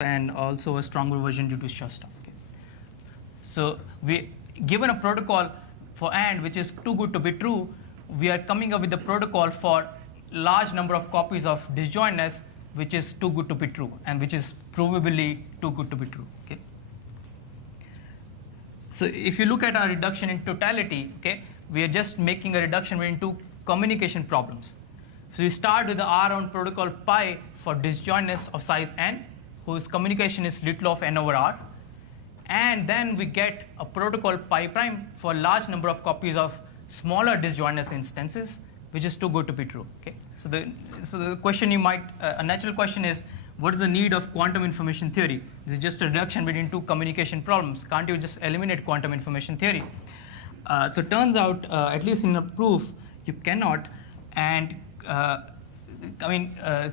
and also a stronger version due to Shostak. Okay. So we given a protocol for AND which is too good to be true, we are coming up with the protocol for large number of copies of disjointness which is too good to be true and which is provably too good to be true. Okay. So if you look at our reduction in totality, okay, we are just making a reduction into communication problems. So we start with the R-round protocol pi for disjointness of size n, whose communication is little of n over r. And then we get a protocol pi prime for large number of copies of smaller disjointness instances, which is too good to be true. Okay? So the question you might, a natural question is, what is the need of quantum information theory? This is just a reduction between two communication problems. Can't you just eliminate quantum information theory? So it turns out, at least in a proof, you cannot. And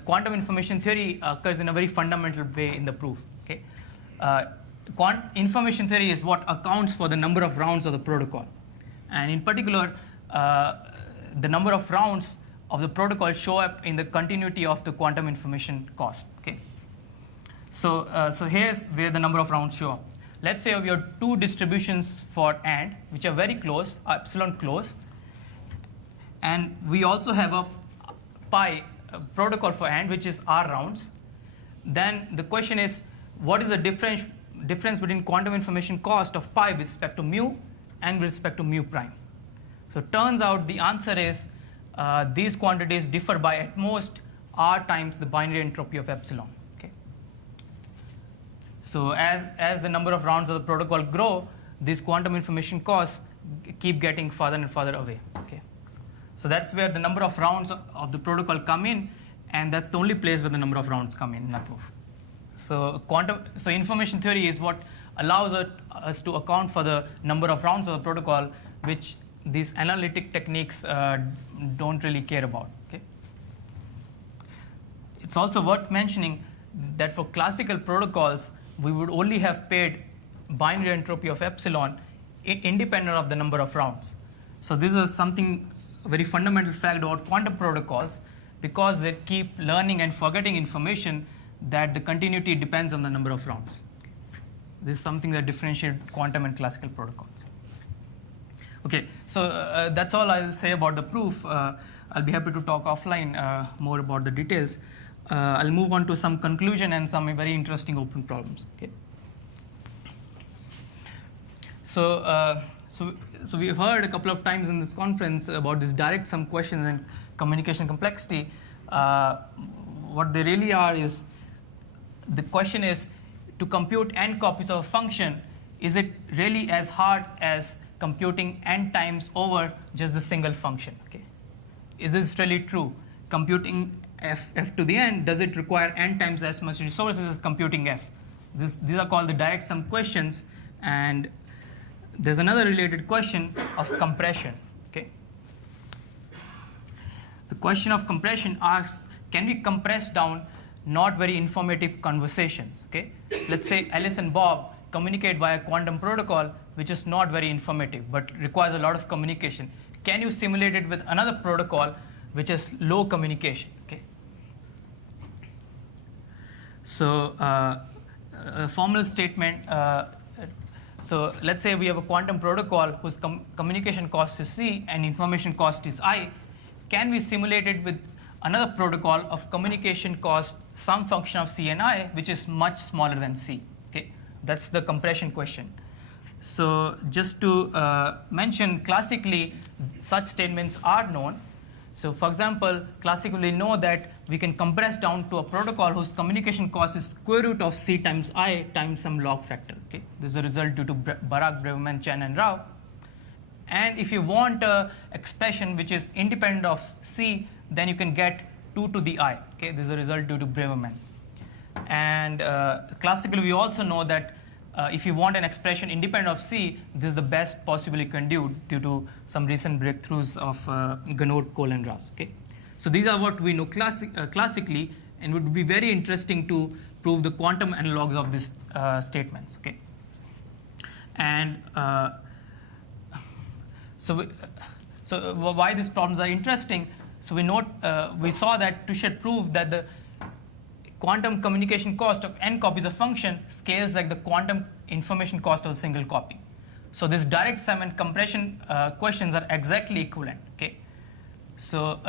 quantum information theory occurs in a very fundamental way in the proof. Okay? Information theory is what accounts for the number of rounds of the protocol. And in particular, the number of rounds of the protocol show up in the continuity of the quantum information cost. Okay? So here's where the number of rounds show up. Let's say we have two distributions for AND, which are very close, epsilon close. And we also have a pi protocol for AND, which is R rounds. Then the question is, what is the difference between quantum information cost of pi with respect to mu and with respect to mu prime? So it turns out the answer is these quantities differ by at most r times the binary entropy of epsilon. Okay. So as the number of rounds of the protocol grow, these quantum information costs keep getting farther and farther away. Okay. So that's where the number of rounds of the protocol come in, and that's the only place where the number of rounds come in a proof. So information theory is what allows us to account for the number of rounds of the protocol, which these analytic techniques don't really care about. Okay? It's also worth mentioning that for classical protocols, we would only have paid binary entropy of epsilon independent of the number of rounds. So this is something, a very fundamental fact about quantum protocols, because they keep learning and forgetting information, that the continuity depends on the number of rounds. Okay. This is something that differentiates quantum and classical protocols. Okay, so that's all I'll say about the proof. I'll be happy to talk offline more about the details. I'll move on to some conclusion and some very interesting open problems. Okay. So we've heard a couple of times in this conference about this direct sum questions and communication complexity. What they really are is, the question is, to compute n copies of a function, is it really as hard as computing n times over just the single function? Okay. Is this really true? Computing f to the n, does it require n times as much resources as computing f? These are called the direct sum questions. And there's another related question of compression. Okay. The question of compression asks, can we compress down not very informative conversations? Okay. Let's say Alice and Bob communicate via quantum protocol, which is not very informative but requires a lot of communication. Can you simulate it with another protocol which is low communication? Okay. So a formal statement. So let's say we have a quantum protocol whose communication cost is c and information cost is I. Can we simulate it with another protocol of communication cost, some function of c and I, which is much smaller than c? Okay, that's the compression question. So just to mention, classically, such statements are known. So for example, classically we know that we can compress down to a protocol whose communication cost is square root of c times I times some log factor. Okay, this is a result due to Barak, Braverman, Chen, and Rao. And if you want an expression which is independent of c, then you can get 2 to the I. Okay, this is a result due to Braverman. And classically, we also know that if you want an expression independent of c, this is the best possible you can do due to some recent breakthroughs of Ganot, Cole, and Raz. Okay, so these are what we know classically, and it would be very interesting to prove the quantum analogs of these statements. Okay, and so why these problems are interesting? So we saw that Touchet proved that the quantum communication cost of n copies of function scales like the quantum information cost of a single copy. So these direct sum and compression questions are exactly equivalent. Okay. So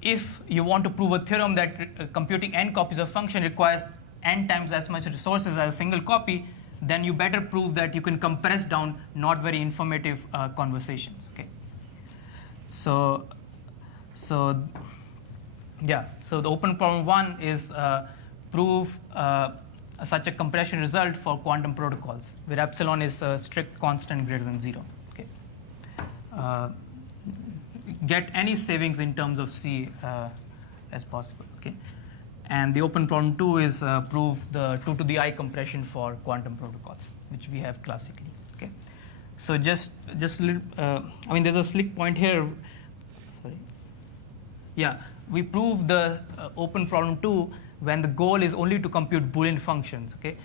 if you want to prove a theorem that computing n copies of function requires n times as much resources as a single copy, then you better prove that you can compress down not very informative conversations. Okay. So yeah, so the open problem 1 is prove such a compression result for quantum protocols, where epsilon is a strict constant greater than 0. Okay. Get any savings in terms of C as possible. Okay. And the open problem 2 is prove the 2 to the I compression for quantum protocols, which we have classically. Okay. So just I mean, there's a slick point here. Sorry. Yeah, we prove the open problem 2 when the goal is only to compute Boolean functions. Okay,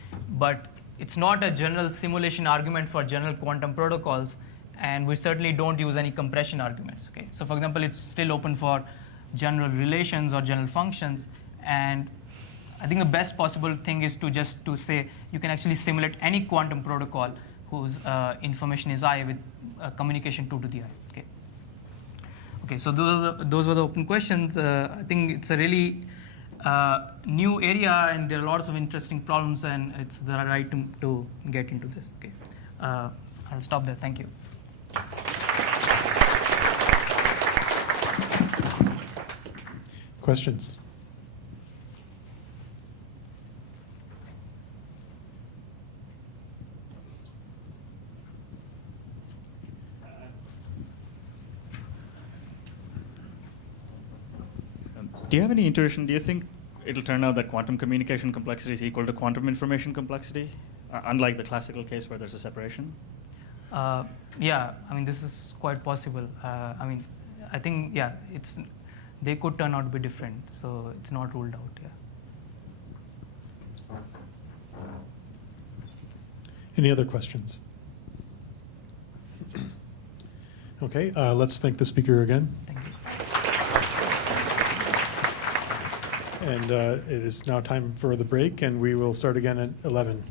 but it's not a general simulation argument for general quantum protocols, and we certainly don't use any compression arguments. Okay, so for example, it's still open for general relations or general functions, and I think the best possible thing is to say you can actually simulate any quantum protocol whose information is I with communication 2 to the I. Okay. Okay, so those were the open questions. I think it's a really new area, and there are lots of interesting problems, and it's the right to get into this. Okay, I'll stop there. Thank you. Questions? Do you have any intuition? Do you think it'll turn out that quantum communication complexity is equal to quantum information complexity, unlike the classical case where there's a separation? Yeah, I mean, this is quite possible. I mean, I think, yeah, they could turn out to be different, so it's not ruled out. Yeah. Any other questions? Okay, let's thank the speaker again. Thank you. And it is now time for the break, and we will start again at 11.